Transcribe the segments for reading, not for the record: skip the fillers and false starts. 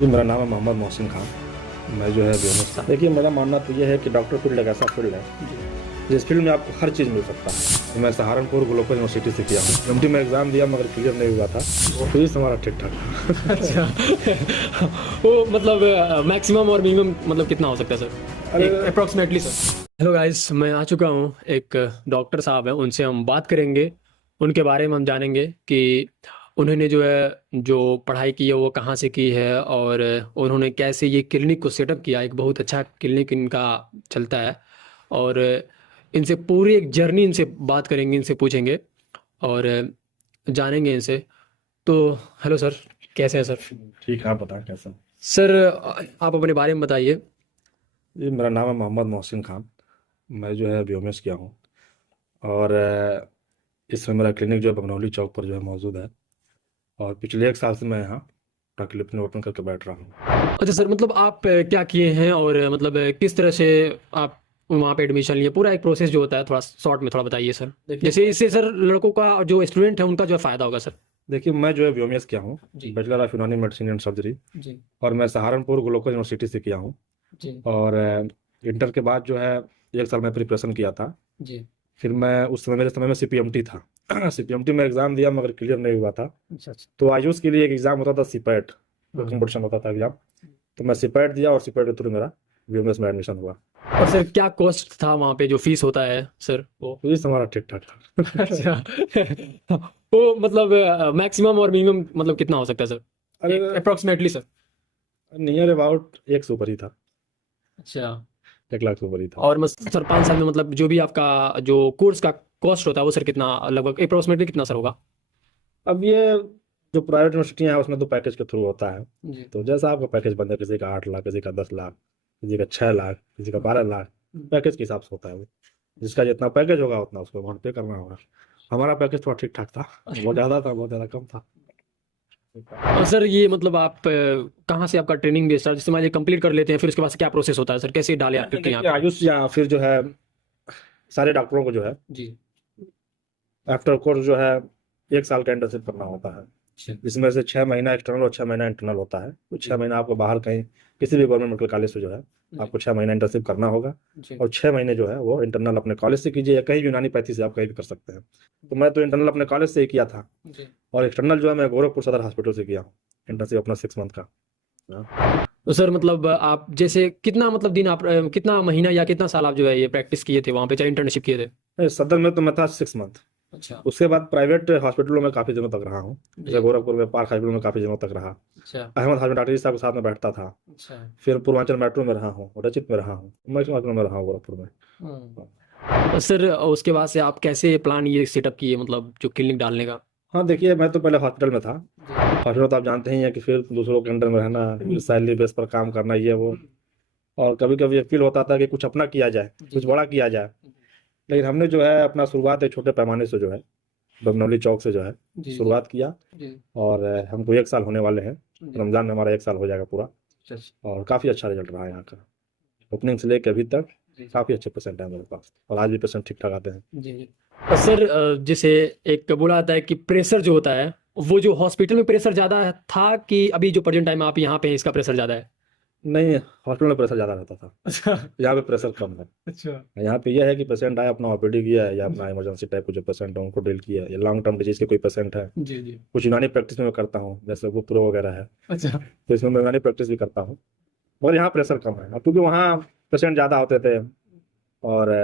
जी, मेरा नाम है मोहम्मद मोहसिन खान। मैं जो है बिजनेस देखिए, मेरा मानना तो ये है कि डॉक्टर फील्ड एक ऐसा फील्ड है जिस फील्ड में आपको हर चीज़ मिल सकता है। तो मैं सहारनपुर ग्लोबल यूनिवर्सिटी से किया हूँ। एमटी में एग्ज़ाम दिया मगर क्लियर नहीं हुआ था। फीस हमारा ठीक ठाक था। अच्छा। वो मतलब मैक्सिमम और मिनिमम मतलब कितना हो सकता है सर, अरे अप्रोक्सीमेटली सर? हेलो गाइस, मैं आ चुका हूँ। एक डॉक्टर साहब हैं, उनसे हम बात करेंगे, उनके बारे में हम जानेंगे कि उन्होंने जो है जो पढ़ाई की है वो कहाँ से की है और उन्होंने कैसे ये क्लिनिक को सेटअप किया। एक बहुत अच्छा क्लिनिक इनका चलता है और इनसे पूरी एक जर्नी इनसे बात करेंगे, इनसे पूछेंगे और जानेंगे इनसे। तो हेलो सर, कैसे हैं सर? ठीक है, आप बताएं कैसा। सर आप अपने बारे में बताइए। जी, मेरा नाम है मोहम्मद मोहसिन खान। मैं जो है BMS किया हूँ और इस समय मेरा क्लिनिक जो है बगनौली चौक पर जो है मौजूद है और पिछले 1 साल से मैं यहाँ अपना क्लिनिक ओपन करके बैठ रहा हूँ। अच्छा सर, मतलब आप क्या किए हैं और मतलब किस तरह से आप वहाँ पे एडमिशन लिए? पूरा एक प्रोसेस जो होता है थोड़ा शॉर्ट में थोड़ा बताइए सर। देखिए जैसे इससे सर लड़कों का जो स्टूडेंट है उनका जो है फ़ायदा होगा सर। देखिए मैं जो है BMS किया हूँ, जी बैचलर ऑफ यूनानी मेडिसिन एंड सर्जरी। जी और मैं सहारनपुर ग्लोबल यूनिवर्सिटी से किया हूँ। जी और इंटर के बाद जो है 1 साल मैं प्रिपरेशन किया था। जी। फिर मैं उस समय मेरे समय में CPMT था। CPMT में एग्ज़ाम दिया मगर क्लियर नहीं हुआ था। अच्छा अच्छा। तो आयुष के लिए एक एग्ज़ाम होता था CPAT, वो हाँ। कंपटीशन होता था एग्ज़ाम। तो मैं CPAT दिया और CPAT के थ्रू मेरा BMS में एडमिशन हुआ। और सर क्या कॉस्ट था वहाँ पे, जो फीस होता है सर वो? फीस हमारा ठीक ठाक था। अच्छा। वो मतलब मैक्सिमम और मिनिमम मतलब कितना हो सकता है सर, अरे अप्रोक्सीमेटली सर? नियर अबाउट 1 से ऊपर ही था, अच्छा। 1 लाख से ऊपर ही था। और सर 5 साल में मतलब जो भी आपका जो कोर्स का कॉस्ट होता है वो सर कितना, लगभग अप्रोक्सीमेटली कितना सर होगा? अब ये जो प्राइवेट यूनिवर्सिटियाँ हैं उसमें तो पैकेज के थ्रू होता है। जी। तो जैसा आपका पैकेज बनता है, किसी का 8 लाख, किसी का 10 लाख, किसी का 6 लाख, किसी का 12 लाख, पैकेज के हिसाब से होता है वो। जिसका जितना पैकेज होगा उतना उसको अमाउंट पे करना होगा। हमारा पैकेज थोड़ा ठीक ठाक था, बहुत ज़्यादा था, बहुत ज़्यादा कम था। और सर ये मतलब आप कहाँ से आपका ट्रेनिंग बेस्ड था? जैसे मान लीजिए कंप्लीट कर लेते हैं, फिर उसके बाद से क्या प्रोसेस होता है सर, कैसे डाले आपके यहाँ देखिए पे? आयुष या फिर जो है सारे डॉक्टरों को जो है जी। आफ्टर कोर्स जो है 1 साल का इंटर्नशिप करना होता है। अच्छा। जिसमें से 6 महीना एक्सटर्नल और 6 महीना इंटरनल होता है। तो 6 महीना आपको बाहर कहीं किसी भी गवर्नमेंट मेडिकल कॉलेज से जो है जी आपको 6 महीना इंटर्नशिप करना होगा। जी और 6 महीने जो है वो इंटरनल अपने कॉलेज से कीजिए या कहीं भी यूनानी पैथी से आप कहीं भी कर सकते हैं। तो मैं तो इंटरनल अपने कॉलेज से ही किया था जी। और एक्सटर्नल जो है मैं गोरखपुर सदर हॉस्पिटल से किया हूँ, इंटर्नशिप अपना 6 मंथ का। हाँ। तो सर मतलब आप जैसे कितना मतलब दिन आप कितना महीना या कितना साल आप जो है ये प्रैक्टिस किए थे वहाँ पे, चाहे इंटर्नशिप किए थे? सदर में तो मैं था 6 मंथ। अच्छा। उसके बाद प्राइवेट हॉस्पिटलों में काफ़ी दिनों तक रहा हूँ। जैसे जी। गोरखपुर में पार्क हॉस्पिटल में काफ़ी दिनों तक रहा। अच्छा अहमद हॉस्पिटल डॉक्टर जी साहब के साथ में बैठता था। अच्छा। फिर पूर्वांचल मेट्रो में रहा हूँ, रचित में रहा हूँ, मैक्सिमम हॉस्पिटल में रहा हूँ गोरखपुर में। हाँ। और सर उसके बाद से आप कैसे प्लान ये सेटअप किए, मतलब जो क्लिनिक डालने का? हाँ देखिए, मैं तो पहले हॉस्पिटल में था। जी हॉस्पिटल तो आप जानते ही हैं कि फिर दूसरों के अंडर में रहना, सैलरी बेस पर काम करना, ये वो। और कभी कभी ये फील होता था कि कुछ अपना किया जाए, जी कुछ बड़ा किया जाए। लेकिन हमने जो है अपना शुरुआत एक छोटे पैमाने से जो है बमनौली चौक से जो है जी जी शुरुआत किया। जी और हमको 1 साल होने वाले हैं। जी। रमज़ान में हमारा 1 साल हो जाएगा पूरा। अच्छा अच्छा। और काफ़ी अच्छा रिजल्ट रहा है यहाँ का। ओपनिंग से लेकर अभी तक जी जी काफ़ी अच्छे पेशेंट हैं मेरे पास और आज भी पेशेंट ठीक ठाक आते हैं। जी जी। और सर जैसे एक बोला जाता है कि प्रेशर जो होता है, वो जो हॉस्पिटल में प्रेशर ज़्यादा था कि अभी जो प्रेजेंट टाइम आप यहाँ पे हैं इसका प्रेशर ज़्यादा है? नहीं, हॉस्पिटल में प्रेशर ज़्यादा रहता था, अच्छा यहाँ पे प्रेशर कम है। अच्छा। यहाँ पे यह है कि पेशेंट आए, अपना OPD किया है या अपना इमरजेंसी टाइप के जो पेशेंट है उनको डील किया है, या लॉन्ग टर्म डिजीज के कोई पेशेंट है। जी जी। कुछ यूनानी प्रैक्टिस में मैं करता हूँ, जैसे गुप्रो वगैरह है, अच्छा। तो इसमें मैं यूनानी प्रैक्टिस भी करता हूँ। और यहाँ प्रेशर कम है, अब क्योंकि वहाँ पेशेंट ज़्यादा होते थे और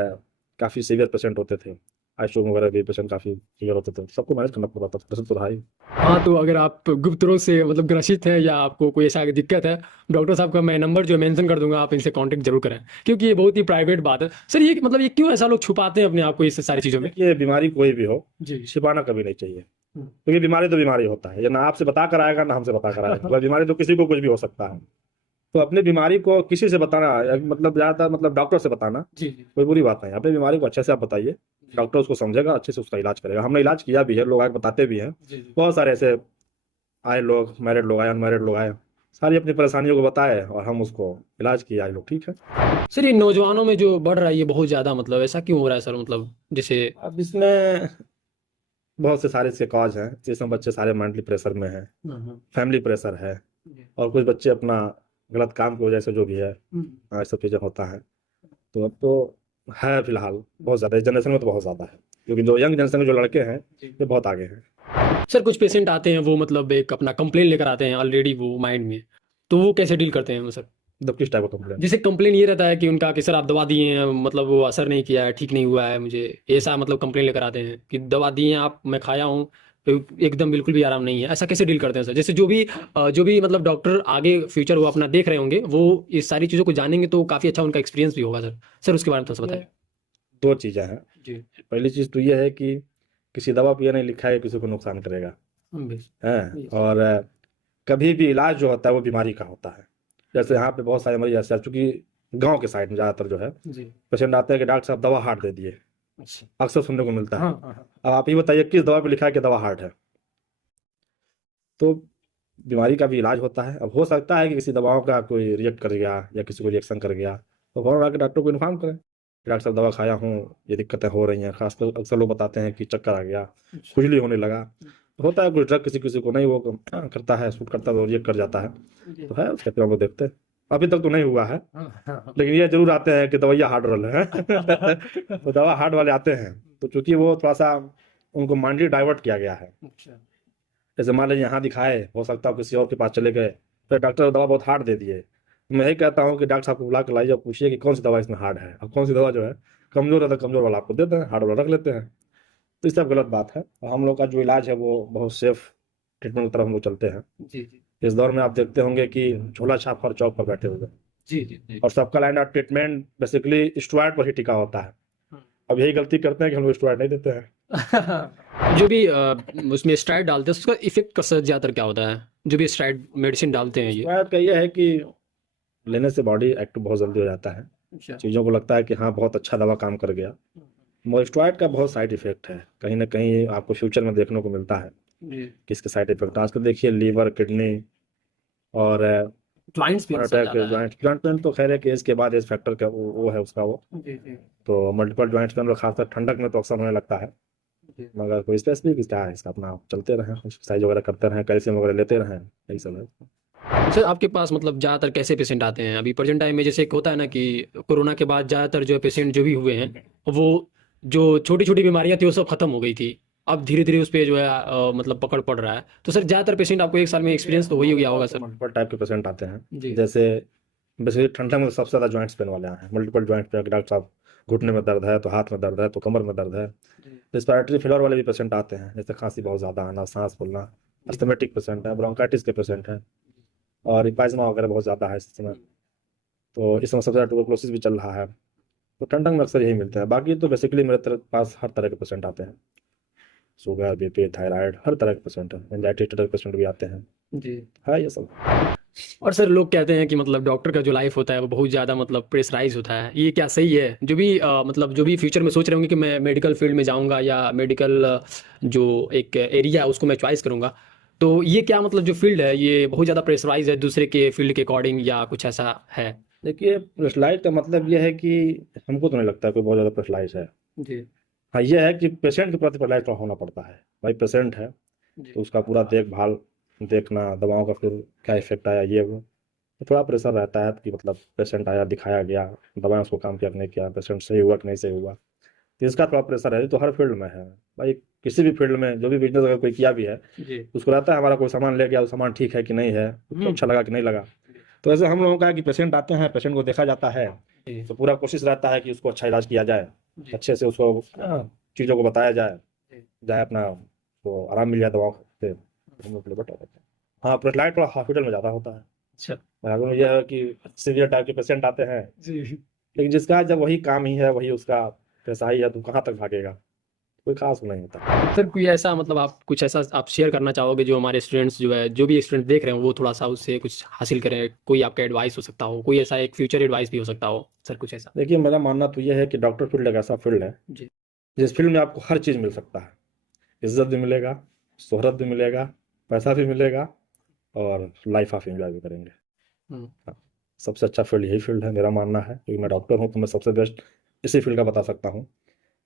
काफ़ी सीवियर पेशेंट होते थे। आईसीयू वगैरह भी पेशेंट काफ़ी सीवियर होते थे, सबको मैनेज करना पड़ता था, प्रेशर तो था ही। हाँ, तो अगर आप गुप्त रोग से मतलब ग्रसित हैं या आपको कोई ऐसा दिक्कत है, डॉक्टर साहब का मैं नंबर जो मेंशन कर दूंगा, आप इनसे कांटेक्ट जरूर करें, क्योंकि ये बहुत ही प्राइवेट बात है सर। ये मतलब ये क्यों ऐसा लोग छुपाते हैं अपने आप को इस सारी चीज़ों में? देखिए, बीमारी कोई भी हो, जी। छिपाना कभी नहीं चाहिए। हम्म। क्योंकि बीमारी तो बीमारी होता है, ये ना आपसे बता कर आएगा ना हमसे बता कर आएगा। वह बीमारी तो किसी को कुछ भी हो सकता है। तो अपनी बीमारी को किसी से बताना, मतलब ज़्यादातर मतलब डॉक्टर से बताना जी जी कोई बुरी बात नहीं है। अपनी बीमारी को अच्छे से आप बताइए, डॉक्टर उसको समझेगा, अच्छे से उसका इलाज करेगा। हमने इलाज किया भी है, लोग आके बताते भी हैं। जी जी। बहुत सारे ऐसे आए लोग, मैरिड लोग आए, अनमैरिड लोग आए, सारी अपनी परेशानियों को बताए और हम उसको इलाज किए, आज लोग ठीक है। सर ये नौजवानों में जो बढ़ रहा है ये बहुत ज़्यादा, मतलब ऐसा क्यों हो रहा है सर? मतलब जैसे अब इसमें बहुत से सारे इसके कॉज हैं, जिसमें बच्चे सारे मेंटली प्रेशर में हैं, हम्म। फैमिली प्रेशर है, जी। और कुछ बच्चे अपना गलत काम की वजह से जो भी है ये सब चीज़ें होता है। तो अब तो है फिलहाल बहुत ज़्यादा, इस जनरेशन में तो बहुत ज़्यादा है, क्योंकि जो यंग जनरेशन के जो लड़के हैं जी। ये बहुत आगे हैं। सर कुछ पेशेंट आते हैं वो मतलब एक अपना कंप्लेन लेकर आते हैं ऑलरेडी वो माइंड में, तो वो कैसे डील करते हैं वो सर? मतलब किस टाइप का कंप्लेंट? जैसे कंप्लेन ये रहता है कि उनका कि सर आप दवा दिए हैं मतलब वो असर नहीं किया है, ठीक नहीं हुआ है मुझे, ऐसा मतलब कंप्लेन लेकर आते हैं कि दवा दिए हैं आप, मैं खाया हूँ तो एकदम बिल्कुल भी आराम नहीं है, ऐसा कैसे डील करते हैं सर? जैसे जो भी मतलब डॉक्टर आगे फ्यूचर वो अपना देख रहे होंगे वो इस सारी चीज़ों को जानेंगे तो काफ़ी अच्छा उनका एक्सपीरियंस भी होगा सर। सर उसके बारे में थोड़ा सा बताइए। दो चीज़ें हैं। जी। पहली चीज़ तो ये है कि किसी दवा पे ये नहीं लिखा है कि किसी को नुकसान करेगा, है। और कभी भी इलाज जो होता है वो बीमारी का होता है। जैसे यहाँ पे बहुत सारे मरीज ऐसे हैं, चूंकि गांव के साइड में ज़्यादातर जो है जी। पेशेंट आते हैं कि डॉक्टर साहब दवा हार्ड दे दिए, अच्छा। अक्सर सुनने को मिलता है। हाँ हाँ हाँ। अब आप ये बताइए किस दवा पे लिखा है कि दवा हार्ड है? तो बीमारी का भी इलाज होता है। अब हो सकता है कि किसी दवाओं का कोई रिएक्ट कर गया या किसी को रिएक्शन कर गया, तो फौरन आके डॉक्टर को इन्फॉर्म करें कि डॉक्टर साहब दवा खाया हूँ, ये दिक्कतें हो रही हैं। खासकर अक्सर लोग बताते हैं कि चक्कर आ गया, अच्छा। खुजली होने लगा। होता है कुछ ड्रग किसी किसी को नहीं वो करता है, सूट करता है, तो रिएक्ट कर जाता है। जी। तो है उसके फिर हम लोग देखते हैं। अभी तक तो नहीं हुआ है, हाँ हाँ हाँ। लेकिन ये जरूर आते हैं कि दवाइयाँ हार्ड रोल है। तो दवा हार्ड वाले आते हैं तो चूंकि वो थोड़ा सा उनको माइंडली डाइवर्ट किया गया है। अच्छा। जैसे मान लीजिए यहाँ दिखाए, हो सकता है किसी और के पास चले गए, फिर डॉक्टर दवा बहुत हार्ड दे दिए। मैं यही कहता हूँ कि डॉक्टर साहब को बुला कर लाइए और पूछिए कि कौन सी दवा इसमें हार्ड है, और कौन सी दवा जो है कमजोर है तो कमजोर वाला आपको देते हैं, हार्ड वाला रख लेते हैं। तो ये सब गलत बात है। और हम लोग का जो इलाज है वो बहुत सेफ ट्रीटमेंट की तरफ हम लोग चलते हैं। जी जी इस दौर में आप देखते होंगे कि झोला छाप हर चौक पर बैठे हुए हैं, जी जी जी। और सबका line of treatment basically steroid पर ही टिका होता है। अब यही गलती करते हैं कि हम लोग स्टेरॉइड नहीं देते हैं। जो भी उसमें स्टेरॉइड डालते हैं उसका इफेक्ट का सर ज़्यादातर क्या होता है? जो भी स्टेरॉइड मेडिसिन डालते हैं ये। स्टेरॉइड का ये है कि लेने से बॉडी एक्टिव बहुत जल्दी हो जाता है, अच्छा। चीज़ों को लगता है कि हाँ बहुत अच्छा दवा काम कर गया। मगर स्टेरॉइड का बहुत साइड इफेक्ट है, कहीं ना कहीं आपको फ्यूचर में देखने को मिलता है जी। कि इसके साइड इफेक्ट आजकल देखिए लीवर, किडनी और ज्वाइंट्स पे हार्ट असर अटैक, ज़्यादा है। जॉइंट पेन तो खैर है कि एज के बाद एज फैक्टर का वो है उसका वो। जी जी तो मल्टीपल जॉइंट्स पेन खासकर ठंडक में तो अक्सर होने लगता है। जी। मगर कोई स्पेसिफिक क्या है इसका, अपना चलते रहें, एक्सरसाइज वगैरह करते रहें, कैल्शियम वगैरह लेते रहें, यही सब है। सर आपके पास मतलब ज़्यादातर कैसे पेशेंट आते हैं अभी प्रेजेंट टाइम में? जैसे एक होता है ना कि कोरोना के बाद ज़्यादातर जो है पेशेंट जो भी हुए हैं वो जो छोटी छोटी बीमारियां थी वो सब खत्म हो गई थी, अब धीरे धीरे उस पर जो है मतलब पकड़ पड़ रहा है। तो सर ज़्यादातर पेशेंट आपको एक साल में एक्सपीरियंस तो हो ही गया होगा सर। मल्टीपल टाइप के पेशेंट आते हैं। जी जैसे बेसिकली ठंडा में सबसे ज़्यादा जॉइंट्स पेन वाले हैं, मल्टीपल जॉइंट पेन। डॉक्टर साहब घुटने में दर्द है तो हाथ में दर्द है तो कमर में दर्द है। जी रिस्पिरेटरी फेलियर वाले भी पेशेंट आते हैं, जैसे खांसी बहुत ज़्यादा आना, सांस फूलना, अस्थमेटिक पेशेंट है, ब्रोंकाइटिस के पेशेंट हैं, और इपाइजमा वगैरह बहुत ज़्यादा है इस समय। तो इस समय सबसे ज़्यादा ट्यूबरकुलोसिस भी चल रहा है। तो ठंडक में अक्सर यही मिलते हैं। बाकी तो बेसिकली मेरे पास हर तरह के पेशेंट आते हैं, शुगर, बीपी, थायराइड, हर तरह के पेशेंट हैं, एंजाइटी के पेशेंट भी आते हैं। जी। है ये सब। और सर लोग कहते हैं कि मतलब डॉक्टर का जो लाइफ होता है वो बहुत ज़्यादा मतलब प्रेशराइज होता है, ये क्या सही है? जो भी मतलब जो भी फ्यूचर में सोच रहे होंगे कि मैं मेडिकल फील्ड में जाऊंगा या मेडिकल जो एक एरिया है उसको मैं चॉइस करूंगा, तो ये क्या मतलब जो फील्ड है ये बहुत ज़्यादा प्रेशराइज है दूसरे के फील्ड के अकॉर्डिंग या कुछ ऐसा है? देखिए प्रेशलाइज का मतलब ये है कि हमको तो नहीं लगता कोई बहुत ज़्यादा प्रेशलाइज है। जी हाँ ये है कि पेशेंट के प्रति प्रेशलाइज तो होना पड़ता है। भाई पेशेंट है जी तो उसका पूरा देखभाल, देखना, दवाओं का फिर क्या इफेक्ट आया ये वो, तो थोड़ा प्रेशर रहता है कि मतलब पेशेंट आया, दिखाया गया, दवाएं उसको काम किया कि नहीं किया, पेशेंट सही हुआ कि नहीं सही हुआ, तो इसका थोड़ा प्रेशर है। ये तो हर फील्ड में है भाई, किसी भी फील्ड में जो भी बिजनेस अगर कोई किया भी है जी उसको रहता है हमारा कोई सामान ले गया, वो सामान ठीक है कि नहीं है, उसको अच्छा लगा कि नहीं लगा। तो ऐसे हम लोगों का है कि पेशेंट आते हैं, पेशेंट को देखा जाता है, जी तो पूरा कोशिश रहता है कि उसको अच्छा इलाज किया जाए, जी अच्छे से उसको चीज़ों को बताया जाए, जी। जाए अपना उसको आराम मिल जाए दवाओं से, हम लोग के लिए बेटर रहता है। हाँ प्रेशलाइज थोड़ा हॉस्पिटल में ज़्यादा होता है। अच्छा। अगर यह है कि सीवियर टाइप के पेशेंट आते हैं, जी। लेकिन जिसका जब वही काम ही है, वही उसका पैसा ही है, तो कहाँ तक भागेगा, कोई खास नहीं होता। सर कोई ऐसा मतलब आप कुछ ऐसा आप शेयर करना चाहोगे जो हमारे स्टूडेंट्स जो है जो भी स्टूडेंट देख रहे हैं वो थोड़ा सा उससे कुछ हासिल करें, कोई आपका एडवाइस हो सकता हो, कोई ऐसा एक फ्यूचर एडवाइस भी हो सकता हो सर, कुछ ऐसा? देखिए मेरा मानना तो यह है कि डॉक्टर फील्ड एक ऐसा फील्ड है जी जिस फील्ड में आपको हर चीज़ मिल सकता है। इज्जत भी मिलेगा, शोहरत भी मिलेगा, पैसा भी मिलेगा, और लाइफ ऑफ एंजॉय भी करेंगे। हम्म, हाँ, सबसे अच्छा फील्ड यही फील्ड है, मेरा मानना है, क्योंकि मैं डॉक्टर हूँ तो मैं सबसे बेस्ट इसी फील्ड का बता सकता हूँ।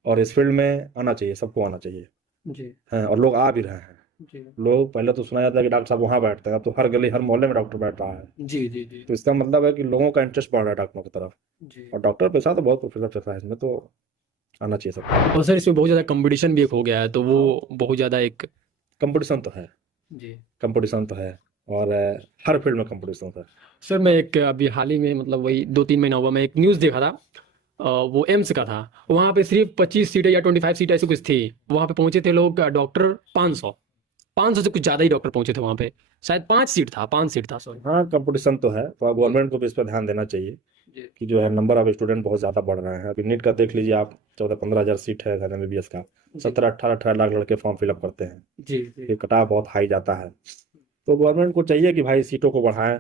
और इस फील्ड में आना चाहिए, सबको आना चाहिए। जी हैं और लोग आ भी रहे हैं। जी लोग पहले तो सुना जाता है कि डॉक्टर साहब वहाँ बैठते हैं, अब तो हर गली हर मोहल्ले में डॉक्टर बैठ रहा है। जी जी जी तो इसका मतलब है कि लोगों का इंटरेस्ट बढ़ रहा है डॉक्टरों की तरफ। जी। और डॉक्टर पेशा तो बहुत प्रोफेसर पेशा है, इसमें तो आना चाहिए सबको। और सर इसमें बहुत ज़्यादा कंपटीशन भी एक हो गया है, तो वो बहुत ज़्यादा एक। कंपटीशन तो है, जी। कंपटीशन तो है। और हर फील्ड में कंपटीशन है। सर मैं एक अभी हाल ही में मतलब वही 2-3 महीना हुआ मैं एक न्यूज़ देखा था। वो एम्स का था। वहाँ पे सिर्फ 25 सीटें या 25 सीटें ऐसी कुछ थी। वहाँ पे पहुंचे थे लोग डॉक्टर 500 से कुछ ज़्यादा ही डॉक्टर पहुंचे थे वहाँ पे। शायद 5 सीट था सॉरी। हाँ, कंपटीशन तो है, तो गवर्नमेंट को भी इस पर ध्यान देना चाहिए जी कि जो है नंबर ऑफ स्टूडेंट बहुत ज़्यादा बढ़ रहे हैं। अभी नीट का देख लीजिए आप, 14-15 हज़ार सीट है MBBS का, जी 17-18 लाख लड़के फॉर्म फिलअप करते हैं। जी जी ये कटाव बहुत हाई जाता है। तो गवर्नमेंट को चाहिए कि भाई सीटों को बढ़ाएं,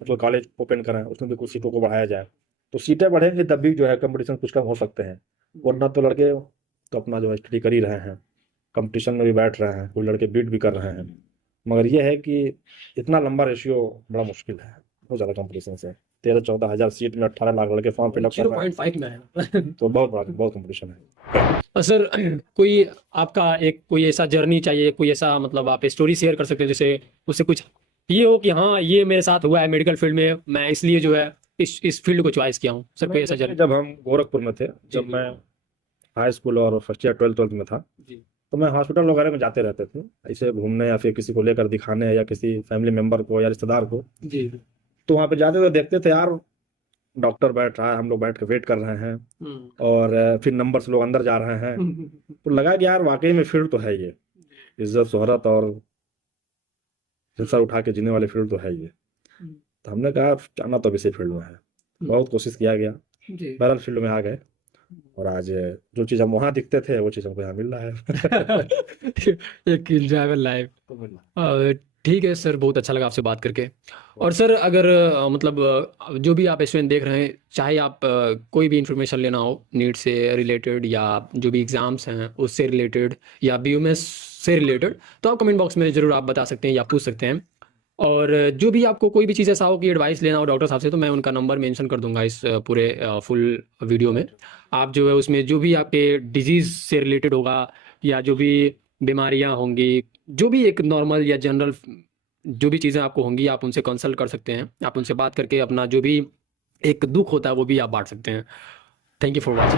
मतलब कॉलेज ओपन करें, उसमें भी कुछ सीटों को बढ़ाया जाए। तो सीटें बढ़ेंगी तब भी जो है कंपटीशन कुछ कम हो सकते हैं। वरना तो लड़के तो अपना जो है स्टडी कर ही रहे हैं, कंपटीशन में भी बैठ रहे हैं, कोई लड़के बीट भी कर रहे हैं। मगर ये है कि इतना लंबा रेशियो बड़ा मुश्किल है, बहुत ज़्यादा कंपटीशन से। 13-14 हज़ार सीट में 18 लाख लड़के फॉर्म फिलअप कर रहे हैं, 0.5 में है। तो बहुत कंपटीशन है। और सर कोई आपका एक कोई ऐसा जर्नी चाहिए, कोई ऐसा मतलब आप स्टोरी शेयर कर सकते हैं जैसे उससे कुछ ये हो कि हाँ ये मेरे साथ हुआ है मेडिकल फील्ड में, मैं इसलिए जो है इस फील्ड को चॉइस किया हूँ। सर कोई ऐसा जर्नी। जब हम गोरखपुर में थे, जी जब मैं हाई स्कूल और फर्स्ट ईयर 12th में था, जी तो मैं हॉस्पिटल वगैरह में जाते रहते थे ऐसे घूमने, या फिर किसी को लेकर दिखाने, या किसी फैमिली मेंबर को या रिश्तेदार को। जी। तो वहाँ पे जाते थे, देखते थे यार डॉक्टर बैठ रहा है, हम लोग बैठ के वेट कर रहे हैं, और फिर नंबर से लोग अंदर जा रहे हैं। तो लगा कि यार वाकई में फील्ड तो है ये, इज्जत शोहरत और सर उठा के जीने वाली फील्ड तो है ये। तो हमने कहा जाना तो इसी फील्ड में है। बहुत कोशिश किया गया, जी बहरहाल फील्ड में आ गए, और आज जो चीज़ हम वहाँ दिखते थे वो चीज़ हमको यहाँ मिल रहा है। एक इंजॉयबल लाइफ। तो मिल रहा है। ठीक है सर, बहुत अच्छा लगा आपसे बात करके। और सर अगर मतलब जो भी आप स्टूडेंट देख रहे हैं, चाहे आप कोई भी इंफॉर्मेशन लेना हो नीट से रिलेटेड या जो भी एग्ज़ाम्स हैं उससे रिलेटेड या BUMS से रिलेटेड, तो आप कमेंट बॉक्स में ज़रूर आप बता सकते हैं या पूछ सकते हैं। और जो भी आपको कोई भी चीज़ ऐसा हो कि एडवाइस लेना हो डॉक्टर साहब से, तो मैं उनका नंबर मेंशन कर दूंगा इस पूरे फुल वीडियो में। आप जो है उसमें जो भी आपके डिजीज़ से रिलेटेड होगा या जो भी बीमारियां होंगी, जो भी एक नॉर्मल या जनरल जो भी चीज़ें आपको होंगी, आप उनसे कंसल्ट कर सकते हैं। आप उनसे बात करके अपना जो भी एक दुख होता है वो भी आप बांट सकते हैं। Thank you for watching.